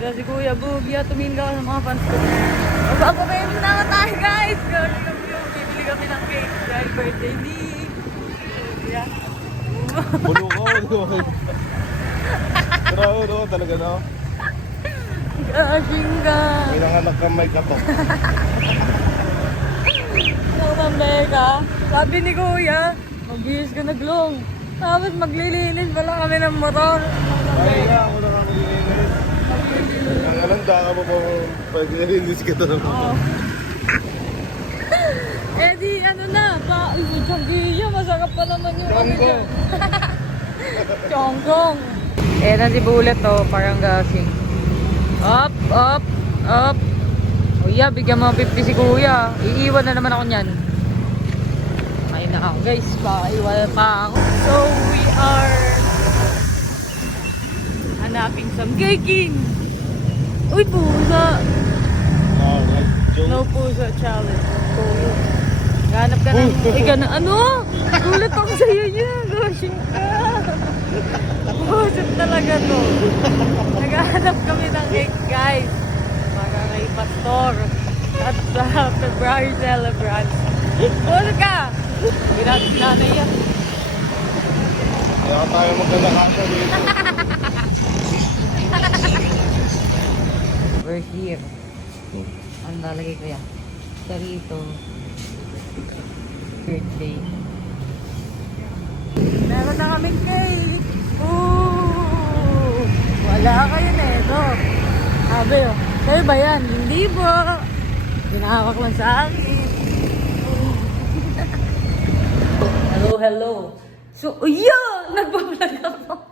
Ito si Kuya Bugya, tumingin ka sa mga fans ko. Magpapakain na nga tayo guys! Bibili kami ng cake dahil birthday ni Kuya. Bulo ko, Grabe no, talaga no. Gashing ka! May nanganak ka may katok. Namambay ka. Sabi ni Kuya, magbihis ka naglong. Tapos maglilinis pala kami ng motor. Ay nga, ako na kami nilinis. Ang alanda ka pa pag nilinis ka na Oo. Eh di ano na, Changiya, masarap pa naman yung ano dyan. Chonggong. Eh na si Bullet to, parang gasing. Up, up, up. Kuya, bigyan mo 50 si Kuya. Iiwan na naman ako niyan. Ay na ako guys, pakaiwan pa ako. So we are hanapin some caking. Uy, pusa. No pusa challenge. Kuya. Ganap ka ng... Ika na, ano? Gulat ako sa'yo niya. Gashing ka. Pusot talaga to. Naghahanap kami ng cake, guys. Para kay Pastor. At sa February celebrant. Pusot ka! Ginat nanay yan. Kaya tayo maglalakasa dito. We're here. Ano nalagay ko yan? Sarito. Birthday. Meron na kaming cake! Ooh! Wala kayo na ito. Sabi o, kayo ba yan? Hindi po. Ginahawak lang sa akin. Hello, hello. So, yeah! Nagbablog ako.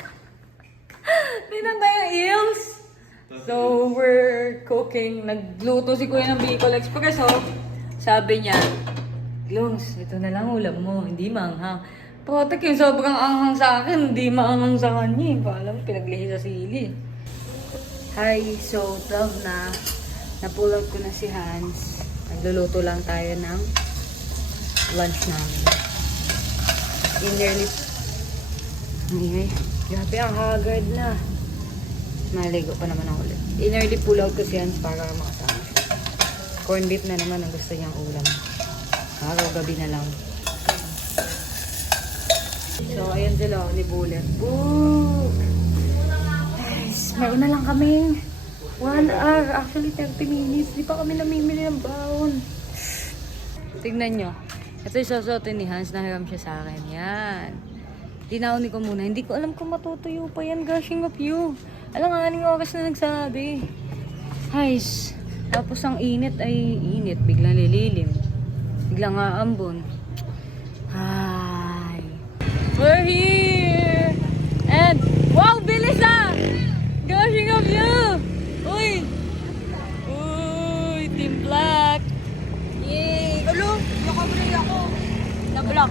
Tinan tayo eels. So, we're cooking. Nagluto si Kuya ng Bicol Express, oh. Sabi niya, Glons, ito na lang ulam mo, hindi maanghang. Potek yung sobrang anghang sa akin, hindi maanghang sa kanya. Paalam, pinaglihi sa sili. Hi, so 12 na. Napull out ko na si Hans. Nagluluto lang tayo ng lunch namin. Nearly... Anyway, grabe ang haggard na. Naligo pa naman ako ulit. Nearly pull out ko si Hans para makasama siya. Corn beef na naman ang gusto niyang ulam. Araw gabi na lang. So, ayan sila ni Bullet. Book! Guys, meron na lang kaming 1 hour. Actually, 30 minutes. Di pa kami namimili ng baon. Tignan nyo. Ito yung susuotin ni Hans. Nahiram siya sa akin. Yan. Tinaunin ko muna. Hindi ko alam kung matutuyo pa yan. Gushing of you. Alam nga, aning oras na nagsabi. Guys, tapos ang init ay init. Biglang lililim. Biglang aambon. Hi. We're here! And, wow, bilis ah! Gushing of you! Uy! Uy, Team Black! Yay! Alo, nakabray ako. Na-block.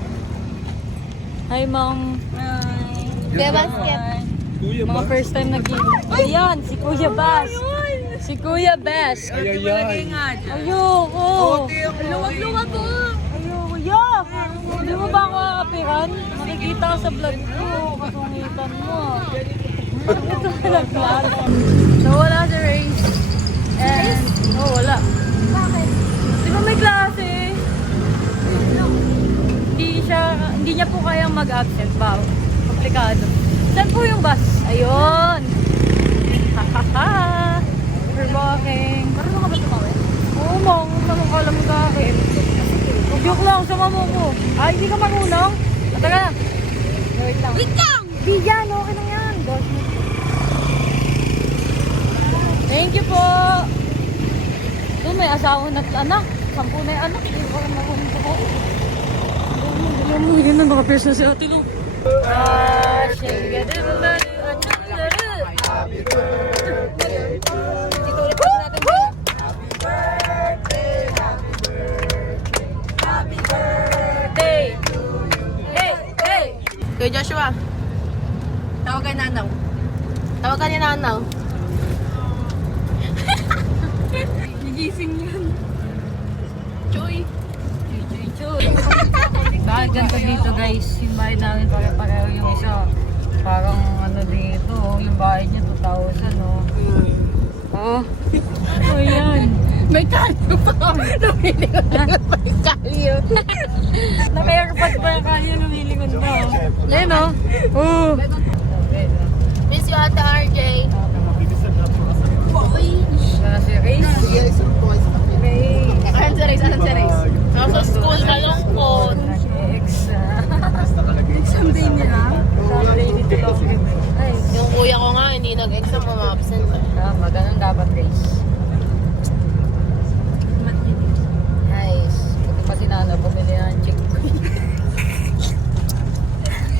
Hi, Mom. Hi. Kuya Basket. Mga first time nag-inom. Ayan, si Kuya Bas. Si Kuya Bas. Ayoko. Luwag-luwag ko. Ayoko. Yak! Hindi mo ba ako apiran? Nakikita ka sa vlog ko. Kasungitan mo. Ito ka nag-vlog. So, wala si Race. And, wala. Bakit? Di ba may klase? Hindi niya po kayang mag-absent. Wow. Komplikado. Saan po yung bus? Ayun. Hahaha. We're walking. Marunong ka ba tumawin? Oo, Mong. Marunong ka lang sa akin. Joke lang, sama mo ko. Ay, hindi ka marunong? Mataga na. Wait lang. Wait lang! Di yan, okay lang yan. Thank you po. Ito, may asawa na anak. 10 na yung anak. Hindi ko marunong ko. Yun na, mga pairs na si Ate Lu. Happy birthday to you. Happy birthday. Hey, hey. Kuya Joshua, tawagan ni Nanaw. Tawagan ni Nanaw. Nagising yan. Choy. Choy. Bakit ganito dito guys? Yung bahay namin pare-pareho yung isa. Parang ano dito, yung bahay niya 2,000 no. May kalyo pa kami. Lumilingon lang pa yung kalyo. Naka-airpod pa yung kaya lumilingon na. Ayun o. Oh. Miss you, Ate RJ. Sana si Race. Race. Asan si Rex? Asan si Rex? Nasa school, malungkot. Exam day niya. Sunday dito lang. Ay, Yung kuya ko nga, hindi nag-exam, ma-absent. tama. Ganun dapat, Race. Nice. Buti pa si Nana bumili ng chick boy.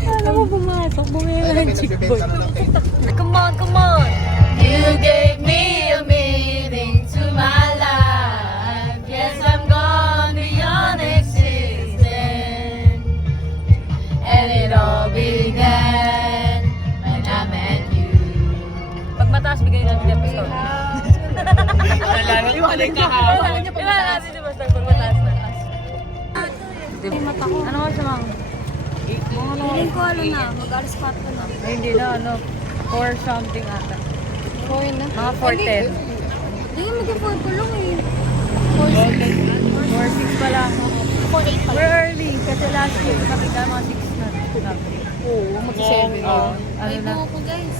Alam mo pumasok, bumili ng chick boy. Come on, come on. You gave me a meaning to my life. Yes, I'm gone beyond existence. And it all began when I met you. Pag mataas, bigay natin yung pistol. Iwalay ka ha. Iba natin si Bastard pag mataas na. Ano ka siya, Mang? Feeling ko na, mag-alas 4 na. Ay, hindi na, 4 something ata. Oo, yun na. Mga 4:10. Hindi nga mag-4 ko lang eh. 4:06 pa lang. 4-8 We're early kasi last year, nakita mga 6 na. Oo, mag-7. Ano Ay, na? buho ko guys.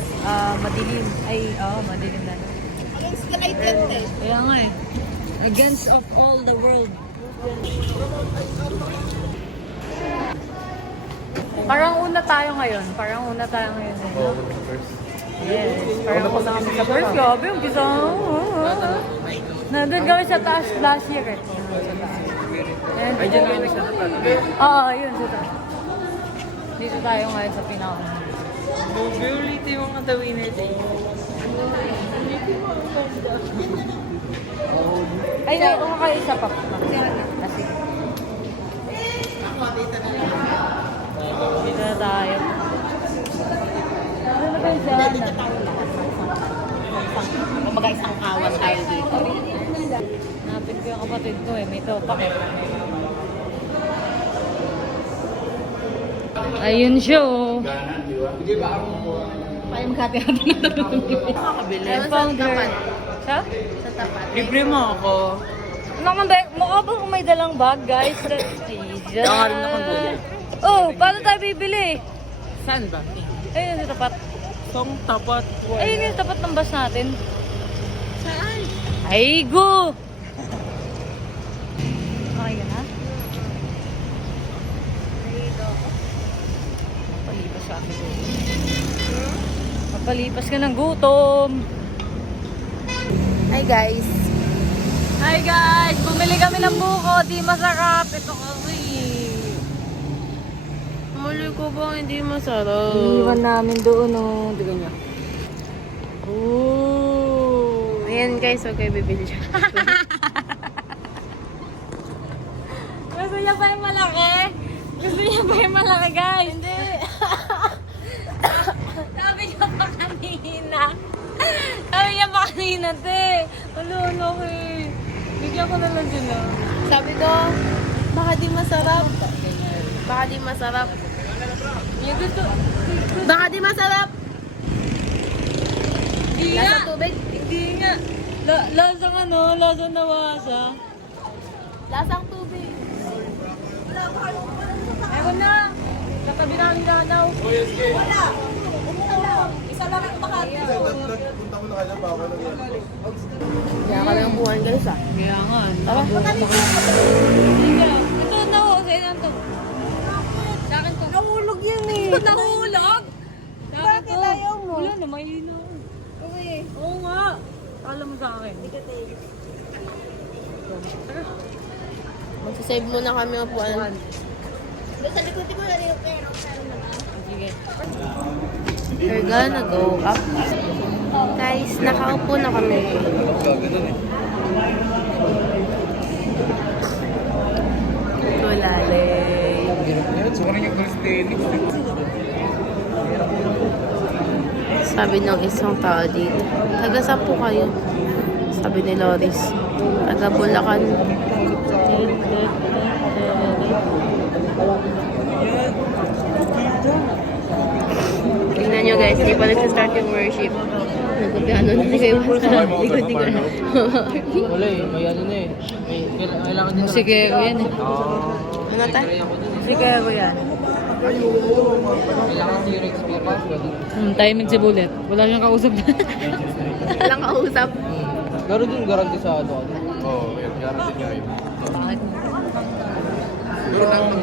Madilim. Ay, madilim na. Against the light yan eh. Kaya nga eh. Against of all the world. Parang una tayo ngayon. Yes. Parang una kami sa first. Grabe, umpisa. Nandun kami sa taas last year eh. Ay, dyan kami nagsasatal. Oo, yun sa taas. Dito tayo ngayon sa pinaka. Mobility mga the winner day. Ay, nakakaisa pa. Kasi. Dito na tayo. Ano na ba yung siya? Kumbaga isang kawan tayo dito. Napin ko yung kapatid ko eh. May topak eh. Ayun siya oh. Payong kati natin na I found her. Siya? Sa tapat. Libre mo ako. Mukha ba kung may dalang bag, guys? Jesus. Oh, paano tayo bibili? Saan ba? Ayun sa tapat. Song tapat. Ayun yung tapat ng bus natin. Saan? Ay, go! Okay ka na? Papalipas ka ako. Papalipas ka ng gutom. Hi guys. Hi guys! Bumili kami ng buko. Di masarap. Ito kasi. Muli ko ba hindi masarap? Iniwan namin doon oh. Diba niya? Ooh. Ayan guys, huwag kayo bibili siya. Gusto niya pa yung malaki? Gusto niya pa yung malaki, guys? Hindi. Sabi niya pa kanina. Sabi niya pa kanina, te. Ano, okay. Bigyan ko na lang din ah. Sabi ko, baka di masarap. Baka di masarap. Yung gusto. Baka di masarap. Hindi Lasa nga. tubig? Hindi nga. Lasang ano? Lasang nawasa. Lasang tubig. Ewan na. Sa tabi namin danaw. Punta ko na kanya, bawal na yan. Kaya ka lang buwan guys ah. Kaya nga. Tara. Ito na ho. Sa inyo to. Sa akin to. Nahulog yan eh. Nahulog? Bakit ayaw mo? Wala na, mahina. Okay. Oo nga. Alam mo sa akin. Magsasave muna kami ng puwan. Sige. We're gonna go up. Guys, nakaupo na kami. Tulale. Sabi ng isang tao dito, taga saan po kayo? Sabi ni Loris, taga Bulacan. Tingnan nyo guys, hindi pa nagsistart yung worship. Nagkapiano na kayo. Likod-likod. Wala eh, may ano na eh. May kailangan din. Musikero yan eh. Ano tayo? Musikero yan. Kailangan yung experience. Timing si Bullet. Wala siyang kausap na. Walang kausap. Garo din garanti sa ano. Oo, yan. Guarantee nga yun. Bakit? Pero naman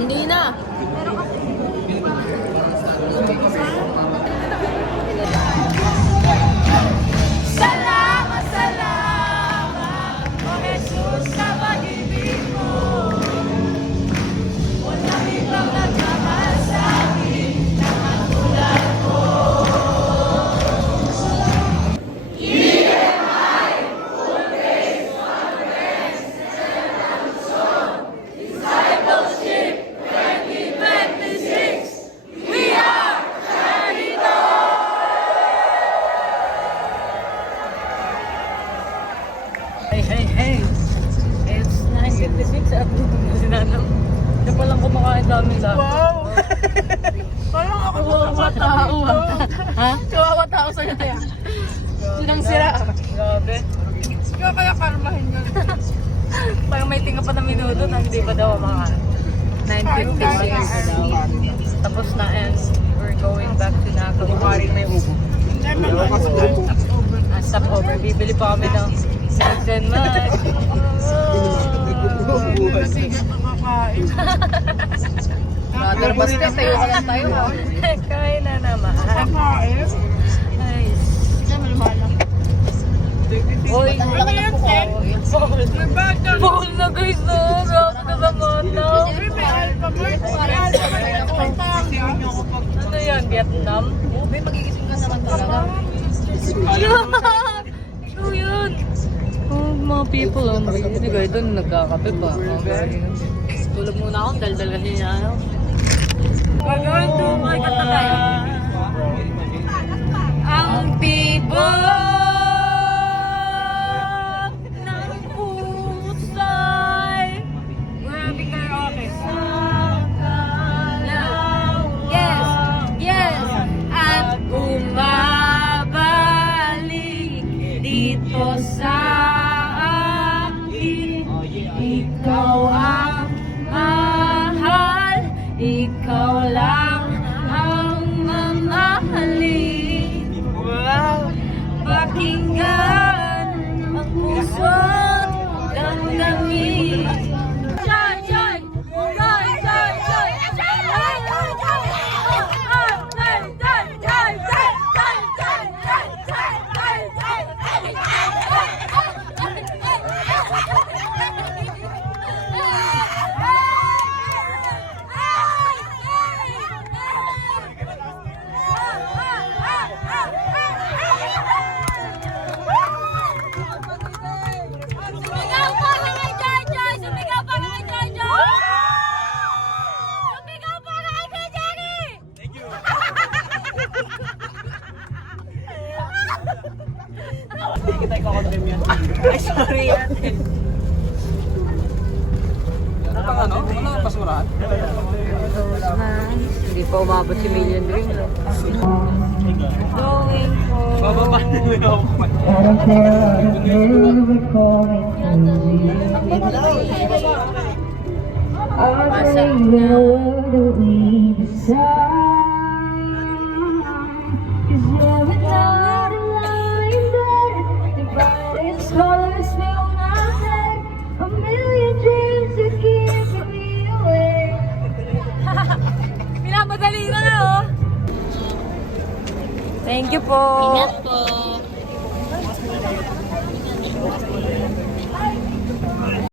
Hindi na. Hey! It's 9:56. Update ko si Nanang. Siya palang kumakain dami sa akin. Wow! Parang ako kawawa tao. Ha? Kawawa tao sa'yo kaya. Sinang sira. Grabe. Kaya karmahin yun. Parang may tinga pa na minuto na hindi pa daw mga 9:56 daw. Tapos na and we're going back to Naga. Kumarin may ubo. Stopover. Bibili pa kami ng Mix and Match. Brother, basta tayo ka lang tayo ha. Kain na naman. Ay. Hoy, Paul na guys, no? Grabe ka ba mata? Ano yan, Vietnam? May magigising ka naman talaga. Ikaw yun. Oh, mga people, oh. Hindi kayo doon, nagkakape pa. Tulog muna ako, daldal kasi niya, ano? We're going to my katakaya. Ang tibok ng pusay. We're having karaoke. Yes! At bumabalik dito sa akin. Ikaw ang mahal, ikaw lang ang mamahalin. Wow! Pakinggan ang puso't damdamin. Joy! Joy! Joy! Joy! Joy! Sumigaw pa ka kay Joy Joy! Sumigaw pa ka kay Joy Joy! Sumigaw pa ka kay Joy Joy! Kita ikaw-contrem yan. Ay, sorry yan. Ano pang ano? Ano ang basurahan? Hindi pa umabot si Million Dream. Going for... Bababa na lang ako. Pinapadali na nga, oh. Thank you po. Ingat po.